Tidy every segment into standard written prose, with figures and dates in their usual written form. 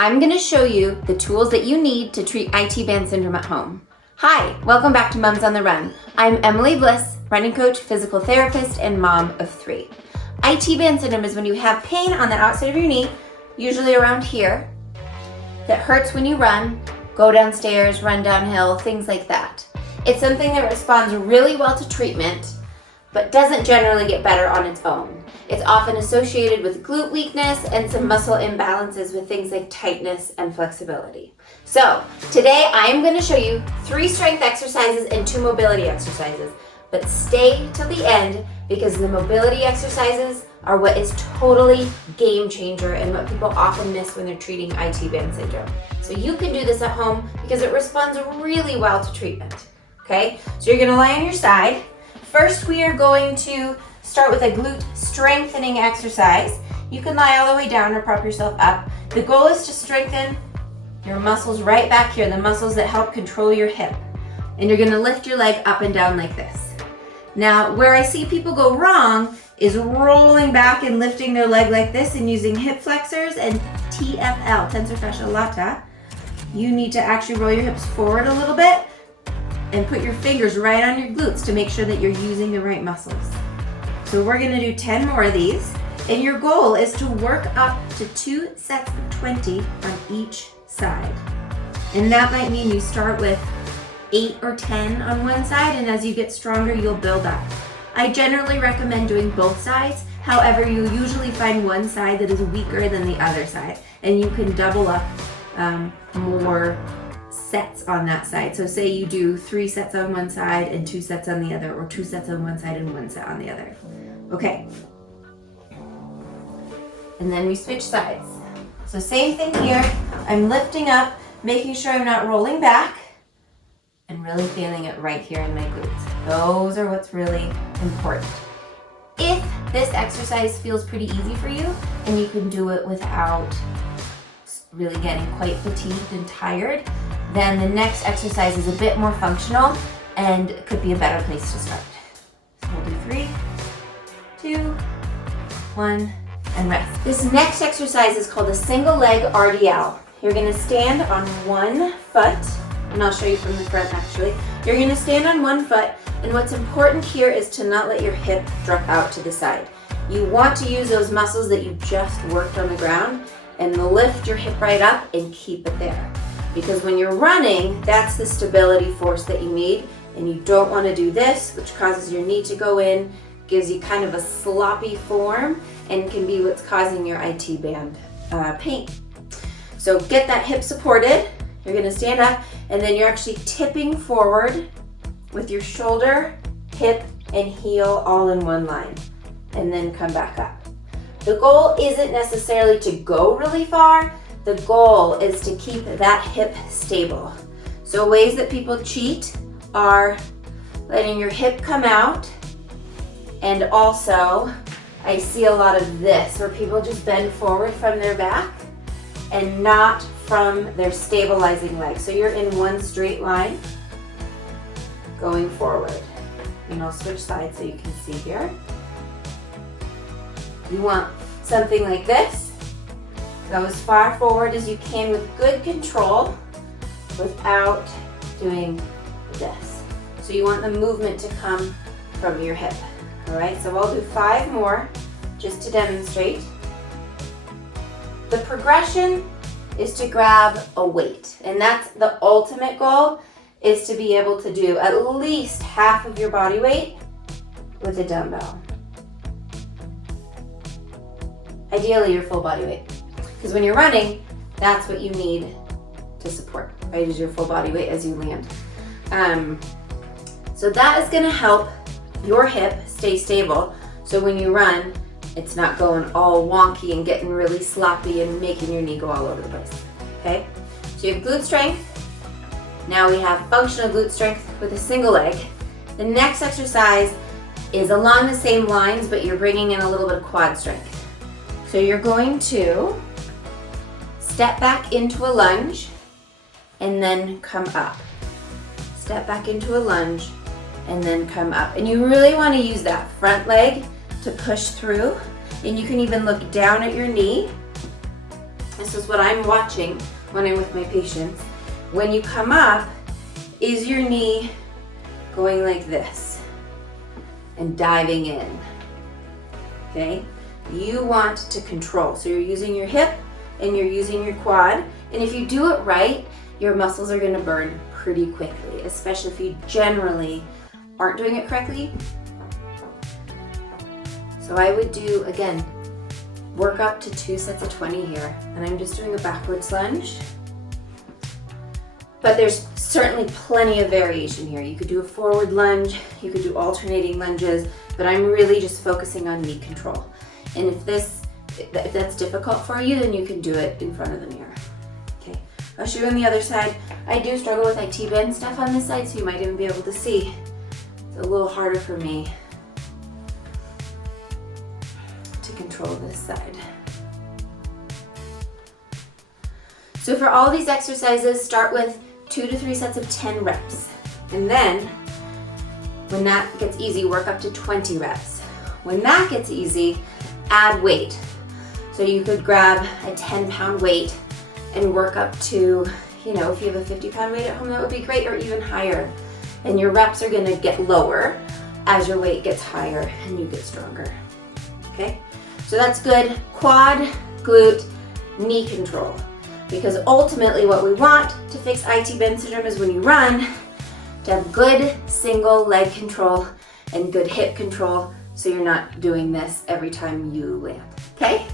I'm going to show you the tools that you need to treat IT band syndrome at home. Hi, welcome back to Moms on the Run. I'm Emily Bliss, running coach, physical therapist, and mom of 3. IT band syndrome is when you have pain on the outside of your knee, usually around here, that hurts when you run, go downstairs, run downhill, things like that. It's something that responds really well to treatment, but doesn't generally get better on its own. It's often associated with glute weakness and some muscle imbalances with things like tightness and flexibility. So today I am going to show you 3 strength exercises and 2 mobility exercises, but stay till the end because the mobility exercises are what is totally game changer and what people often miss when they're treating IT band syndrome. So you can do this at home because it responds really well to treatment. Okay, so you're going to lie on your side. First, we are going to start with a glute strengthening exercise. You can lie all the way down or prop yourself up. The goal is to strengthen your muscles right back here, the muscles that help control your hip. And you're gonna lift your leg up and down like this. Now, where I see people go wrong is rolling back and lifting their leg like this and using hip flexors and TFL, tensor fascial lata. You need to actually roll your hips forward a little bit and put your fingers right on your glutes to make sure that you're using the right muscles. So we're gonna do 10 more of these, and your goal is to work up to 2 sets of 20 on each side. And that might mean you start with 8 or 10 on one side, and as you get stronger, you'll build up. I generally recommend doing both sides. However, you usually find one side that is weaker than the other side, and you can double up more sets on that side. So say you do 3 sets on one side and 2 sets on the other, or 2 sets on one side and 1 set on the other. Okay. And then we switch sides. So same thing here. I'm lifting up, making sure I'm not rolling back, and really feeling it right here in my glutes. Those are what's really important. If this exercise feels pretty easy for you, and you can do it without really getting quite fatigued and tired, then the next exercise is a bit more functional and could be a better place to start. So we'll do 3, 2, 1, and rest. This next exercise is called a single leg RDL. You're gonna stand on one foot, and I'll show you from the front actually. You're gonna stand on one foot, and what's important here is to not let your hip drop out to the side. You want to use those muscles that you just worked on the ground and lift your hip right up and keep it there. Because when you're running, that's the stability force that you need, and you don't want to do this, which causes your knee to go in, gives you kind of a sloppy form, and can be what's causing your IT band pain. So get that hip supported. You're going to stand up, and then you're actually tipping forward with your shoulder, hip, and heel all in one line, and then come back up. The goal isn't necessarily to go really far. The goal is to keep that hip stable. So ways that people cheat are letting your hip come out, and also I see a lot of this where people just bend forward from their back and not from their stabilizing leg. So you're in one straight line going forward. And I'll switch sides so you can see here. You want something like this. Go as far forward as you can with good control without doing this. So you want the movement to come from your hip. All right, so I'll do 5 more just to demonstrate. The progression is to grab a weight, and that's the ultimate goal, is to be able to do at least half of your body weight with a dumbbell. Ideally, your full body weight. Because when you're running, that's what you need to support, right, is your full body weight as you land. So that is gonna help your hip stay stable. So when you run, it's not going all wonky and getting really sloppy and making your knee go all over the place, okay? So you have glute strength. Now we have functional glute strength with a single leg. The next exercise is along the same lines, but you're bringing in a little bit of quad strength. So you're going to step back into a lunge and then come up. Step back into a lunge and then come up. And you really want to use that front leg to push through. And you can even look down at your knee this is what I'm watching when I'm with my patients. When you come up, is your knee going like this and diving in? Okay? You want to control. So you're using your hip and you're using your quad. And if you do it right, your muscles are going to burn pretty quickly, especially if you generally aren't doing it correctly. So I would do, again, work up to 2 sets of 20 here. And I'm just doing a backwards lunge. But there's certainly plenty of variation here. You could do a forward lunge, you could do alternating lunges, but I'm really just focusing on knee control. And if that's difficult for you, then you can do it in front of the mirror. Okay, I'll show you on the other side. I do struggle with IT bend stuff on this side, so you might even be able to see. It's a little harder for me to control this side. So for all these exercises, start with 2 to 3 sets of 10 reps. And then, when that gets easy, work up to 20 reps. When that gets easy, add weight. So you could grab a 10-pound weight and work up to, if you have a 50-pound weight at home, that would be great, or even higher. And your reps are gonna get lower as your weight gets higher and you get stronger. Okay? So that's good. Quad, glute, knee control. Because ultimately what we want to fix IT bend syndrome is when you run, to have good single leg control and good hip control, so you're not doing this every time you land, okay?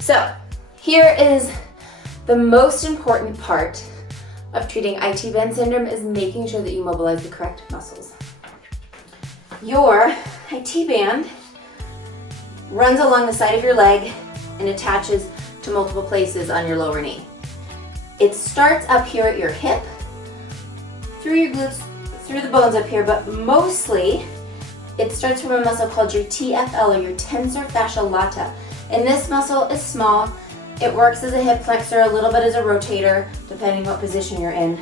So here is the most important part of treating IT bend syndrome, is making sure that you mobilize the correct muscles. Your IT band runs along the side of your leg and attaches to multiple places on your lower knee. It starts up here at your hip, through your glutes, through the bones up here, but mostly it starts from a muscle called your TFL, or your tensor fasciae lata. And this muscle is small. It works as a hip flexor, a little bit as a rotator, depending what position you're in,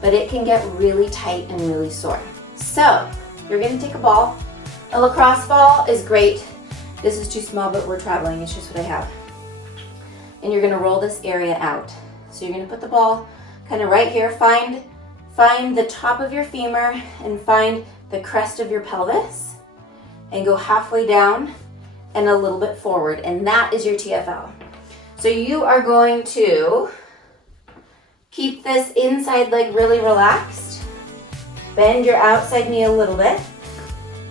but it can get really tight and really sore. So you're gonna take a ball. A lacrosse ball is great. This is too small, but we're traveling, it's just what I have. And you're gonna roll this area out. So you're gonna put the ball kind of right here, find the top of your femur and find the crest of your pelvis, and go halfway down and a little bit forward, and that is your TFL. So you are going to keep this inside leg really relaxed, bend your outside knee a little bit,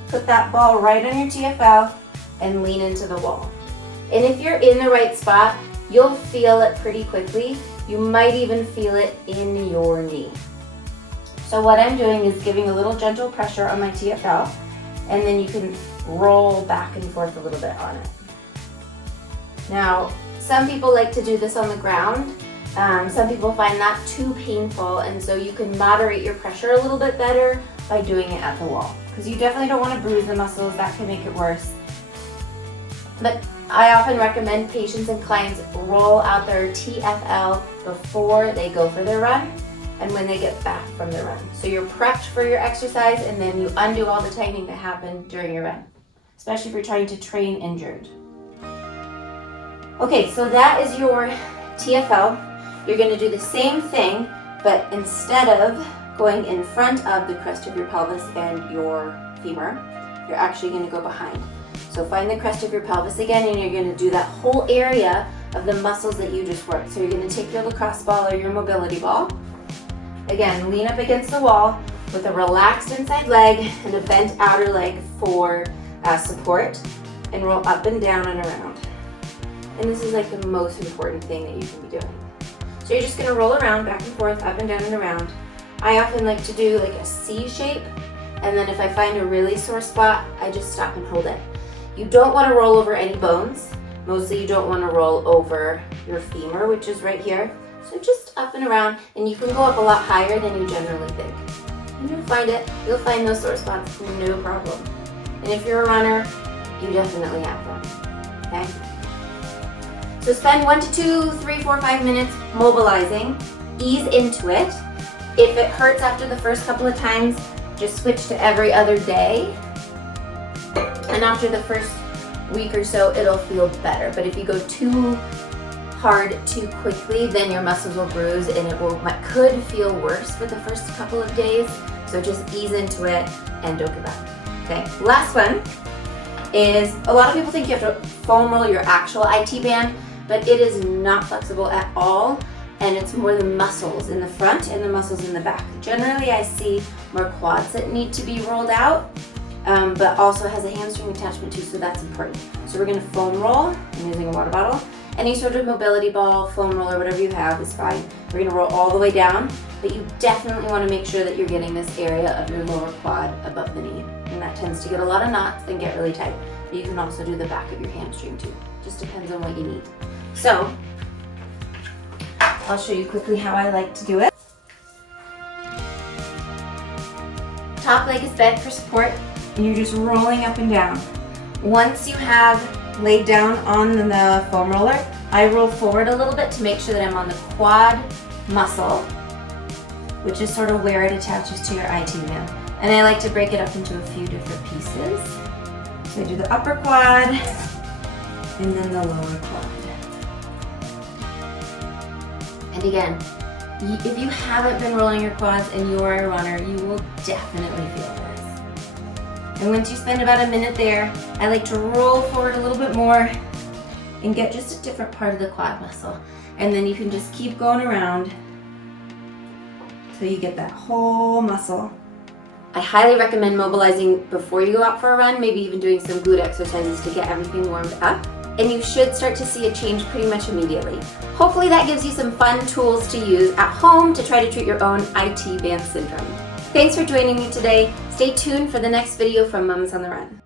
put that ball right on your TFL, and lean into the wall. And if you're in the right spot, you'll feel it pretty quickly. You might even feel it in your knee. So what I'm doing is giving a little gentle pressure on my TFL, and then you can roll back and forth a little bit on it. Now, some people like to do this on the ground. Some people find that too painful, and so you can moderate your pressure a little bit better by doing it at the wall, because you definitely don't want to bruise the muscles. That can make it worse. But I often recommend patients and clients roll out their TFL before they go for their run and when they get back from their run. So you're prepped for your exercise, and then you undo all the tightening that happened during your run, especially if you're trying to train injured. Okay, so that is your TFL. You're going to do the same thing, but instead of going in front of the crest of your pelvis and your femur, you're actually going to go behind. So find the crest of your pelvis again, and you're going to do that whole area of the muscles that you just worked. So you're going to take your lacrosse ball or your mobility ball. Again, lean up against the wall with a relaxed inside leg and a bent outer leg for support, and roll up and down and around. And this is like the most important thing that you can be doing. So you're just going to roll around, back and forth, up and down and around. I often like to do like a C shape, and then if I find a really sore spot, I just stop and hold it. You don't want to roll over any bones. Mostly you don't want to roll over your femur, which is right here. So just up and around, and you can go up a lot higher than you generally think. And you'll find it. You'll find those sore spots, no problem. And if you're a runner, you definitely have them, okay? So spend 1 to 2, 3, 4, 5 minutes mobilizing. Ease into it. If it hurts after the first couple of times, just switch to every other day. And after the first week or so, it'll feel better. But if you go too hard too quickly, then your muscles will bruise and could feel worse for the first couple of days. So just ease into it and don't give up. Okay, last one is, a lot of people think you have to foam roll your actual IT band, but it is not flexible at all, and it's more the muscles in the front and the muscles in the back. Generally, I see more quads that need to be rolled out, but also has a hamstring attachment too, so that's important. So we're gonna foam roll. I'm using a water bottle. Any sort of mobility ball, foam roller, whatever you have is fine. We're gonna roll all the way down, but you definitely wanna make sure that you're getting this area of your lower quad above the knee. And that tends to get a lot of knots and get really tight. But you can also do the back of your hamstring too. Just depends on what you need. So, I'll show you quickly how I like to do it. Top leg is bent for support, and you're just rolling up and down. Once you have laid down on the foam roller, I roll forward a little bit to make sure that I'm on the quad muscle, which is sort of where it attaches to your IT band. And I like to break it up into a few different pieces. So I do the upper quad and then the lower quad. And again, if you haven't been rolling your quads and you are a runner, you will definitely feel this. And once you spend about a minute there, I like to roll forward a little bit more and get just a different part of the quad muscle. And then you can just keep going around till you get that whole muscle. I highly recommend mobilizing before you go out for a run, maybe even doing some glute exercises to get everything warmed up. And you should start to see a change pretty much immediately. Hopefully that gives you some fun tools to use at home to try to treat your own IT band syndrome. Thanks for joining me today. Stay tuned for the next video from Mums on the Run.